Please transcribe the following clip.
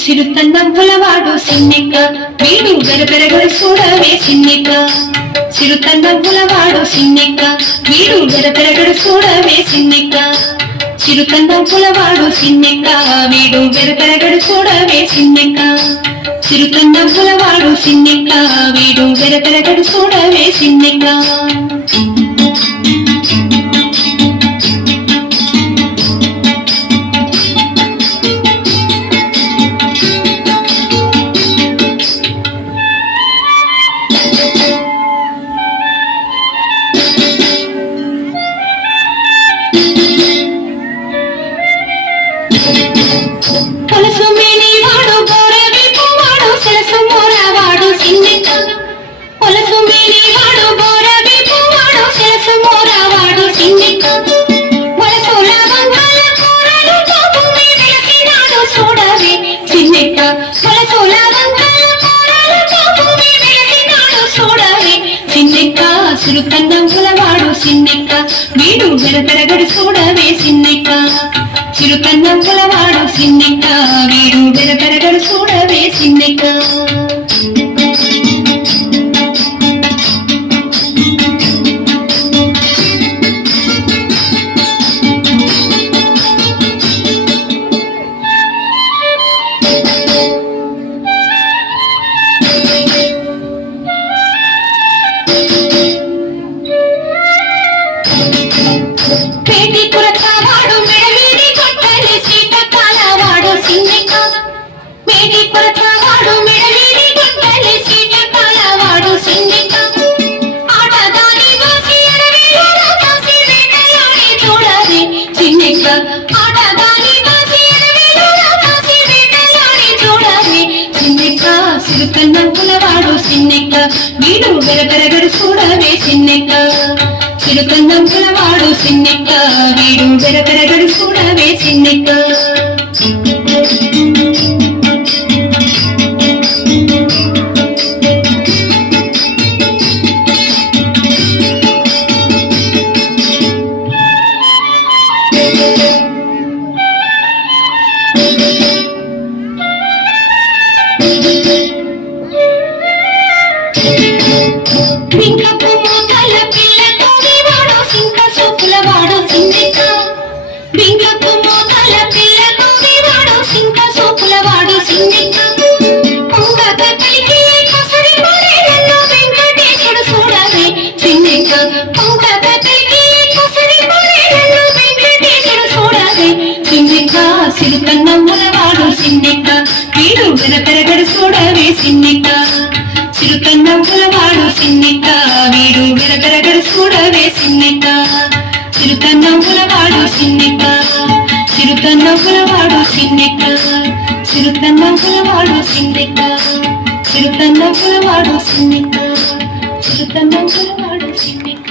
సిరుతన్నవ్వులవాడు సిన్నెక్క వీడు వెరపెరగడు చూడవే సిన్నెక్క సిరుతన్నవ్వులవాడు సిన్నెక్క వీడు వెరపెరగడు చూడవే సిన్నెక్క సిరుతన్నవ్వులవాడు సిన్నెక్క వీడు వెరపెరగడు చూడవే సిన్నెక్క సిరుతన్నవ్వులవాడు సిన్నెక్క వీడు వెరపెరగడు చూడవే సిన్నెక్క సిరుతన్నవ్వులవాడు సిన్నెక్క వీడు వెరపెరగడు చూడవే సిన్నెక్క సిరుతన్నవ్వులవాడు సిన్నెక్క వీడు వెరపెరగడు చూడవే సిన్నెక్క సిరుతన్నవ్వులవాడు సిన్నెక్క వీడు వెరపెరగడు చూడవే సిన్నెక్క సిరుతన్నవ్వులవాడు సిన్నెక్క వీడు వెరపెరగడు చూడవే సిన్నెక్క సిరుతన్నవ్వులవాడు సిన్నెక్క వీడు వెరపెరగడు చూడవే సిన్నెక్క సిరుతన్నవ్వులవాడు సిన్నెక్క వీడు వెరపెరగడు చూడవే సిన్నెక్క సిరుతన్నవ్వులవాడు సిన్నెక్క సిరుతన్నవ్వులవాడు సిన్నెక్క సిరుతన్నవ్వులవాడు సిన్నెక్క సిరుతన్నవ్వులవాడు సిన్నెక్క సిరుతన్నవ్వులవాడు సిన్నెక్క